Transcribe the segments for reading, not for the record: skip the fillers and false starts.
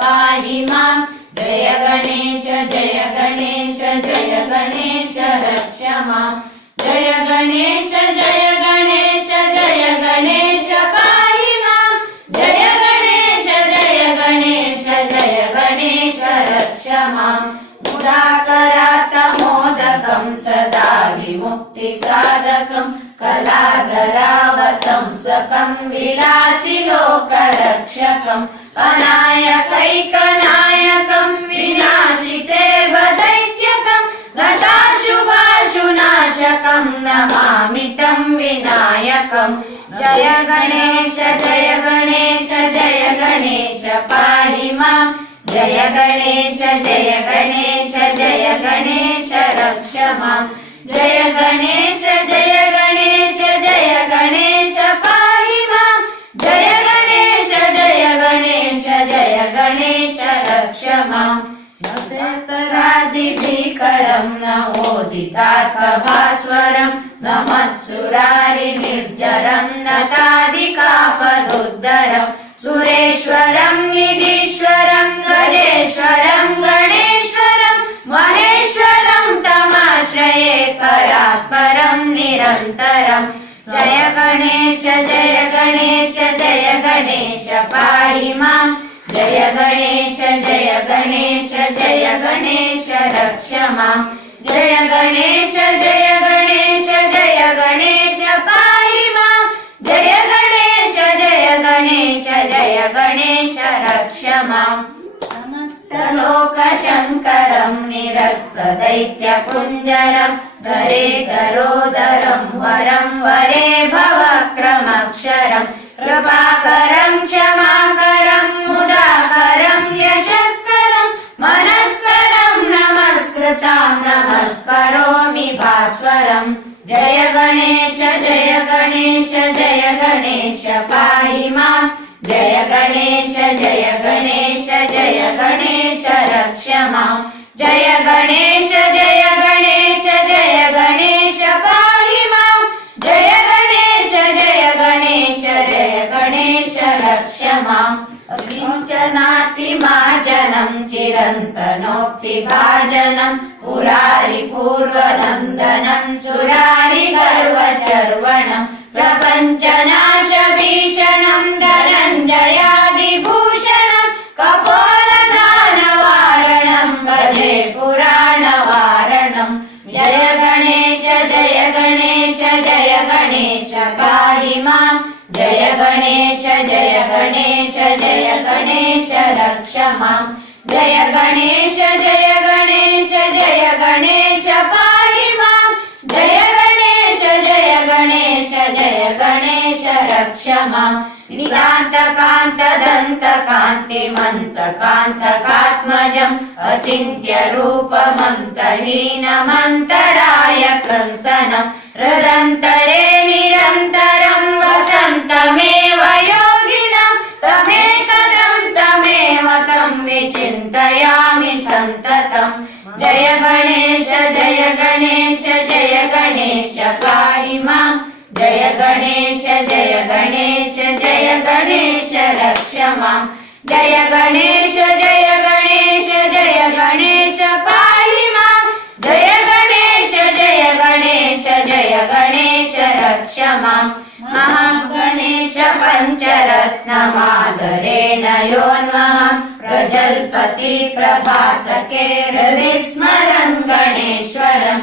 पाहि माम् जय गणेश जय गणेश जय गणेश रक्ष माम् जय गणेश जय गणेश जय गणेश पाहि माम् जय गणेश जय गणेश जय गणेश रक्ष माम् मुदाकरात् मोदकं सदा विमुक्तिसाधकं कलाधरावतंसकं विलासि लोकरक्षकम् अनायकैकनायकं विनाशिते वदैत्यकं नताशुभाशुनाशकं नमामि तं विनायकम् जय गणेश जय गणेश जय गणेश पाहि माम् जय गणेश जय गणेश जय गणेश रक्ष माम् जय गणेश जय गणेश जय गणेश पाहि माम् जय गणेश जय गणेश जय गणेश रक्ष माम् नृतरादिभीकरं नवोदितार्कभास्वरं नमत्सुरारिनिर्जरं नतादिकापदुद्धरं सुरेश्वरं निधीश्वरं गजेश्वरं गणेश्वरं महेश्वरं तमाश्रये परात्परं निरन्तरम् जय गणेश जय गणेश जय गणेश पाहि माम् जय गणेश जय गणेश जय गणेश रक्ष माम् जय गणेश जय गणेश जय गणेश पाहि माम् जय गणेश जय गणेश जय गणेश रक्ष माम् समस्तलोकशङ्करं निरस्तदैत्यकुञ्जरं धरे धरोदरं वरं वरे भवक्रमक्षरं कृपाकरं क्षमाकरं मुदाकरं यशस्करं मनस्करं नमस्कृतां नमस्करोमि भास्वरम् जय गणेश जय गणेश जय गणेश पाहि माम् जय गणेश जय गणेश जय गणेश रक्ष माम् जय गणेश जय गणेश जय गणेश पाहि माम् जय गणेश जय गणेश जय गणेश रक्ष माम् किञ्चनातिमार्जनं चिरन्तनोक्तिभाजनं पुरारिपूर्वनन्दनं सुरारिगर्वचर्वणं प्रपञ्चनाशभीषणं धनञ्जयादिभूषणं कपोलदानवारणं भजे पुराणवारणम् जय गणेश जय गणेश जय गणेश पाहि माम् जय गणेश जय गणेश जय गणेश रक्ष माम् जय गणेश जय गणेश जय गणेश पाहि माम् जय गणेश जय गणेश जय गणेश रक्ष माम् नितान्तकान्तदन्तकान्तिमन्तकान्तकात्मजम् अचिन्त्यरूपमन्तहीनमन्तराय कृन्तनम् हृदन्तरे निरन्तरं वसन्तमेव योगिनं तमेकदन्तमेव तं विचिन्तयामि सन्ततम् जय गणेश जय गणेश जय गणेश पाहि माम् जय गणेश जय गणेश जय गणेश रक्ष माम् जय गणेश जय गणेश जय गणेश पाहि माम् जय गणेश जय गणेश जय गणेश रक्ष माम् महागणेश पञ्चरत्नमादरेण योऽन्वहं प्रजल्पति प्रभातके हृदि स्मरन् गणेश्वरम्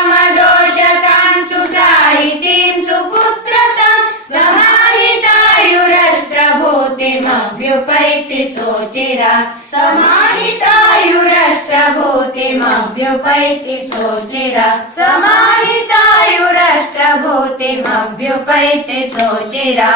अरोगतामदोषतां सुसाहितीं सुपुत्रतां समाहितायुरष्टभूतिमभ्युपैति सोचिरा समाहितायुरष्टभूतिमभ्युपैति सोचिरा समाहितायुरष्टभूतिमभ्युपैति सोचिरा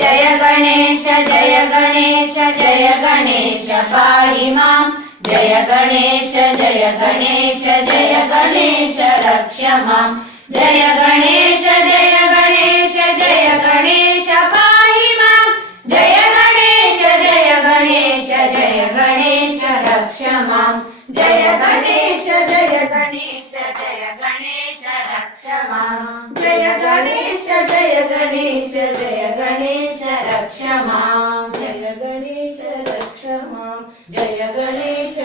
जय गणेश जय गणेश जय गणेश पाहि माम् जय गणेश जय गणेश जय गणेश रक्ष माम् जय गणेश जय गणेश जय गणेश पाहि माम् जय गणेश जय गणेश जय गणेश रक्ष माम् जय गणेश जय गणेश जय गणेश रक्ष माम् जय गणेश जय गणेश जय गणेश रक्ष माम् जय गणेश रक्ष मां जय गणेश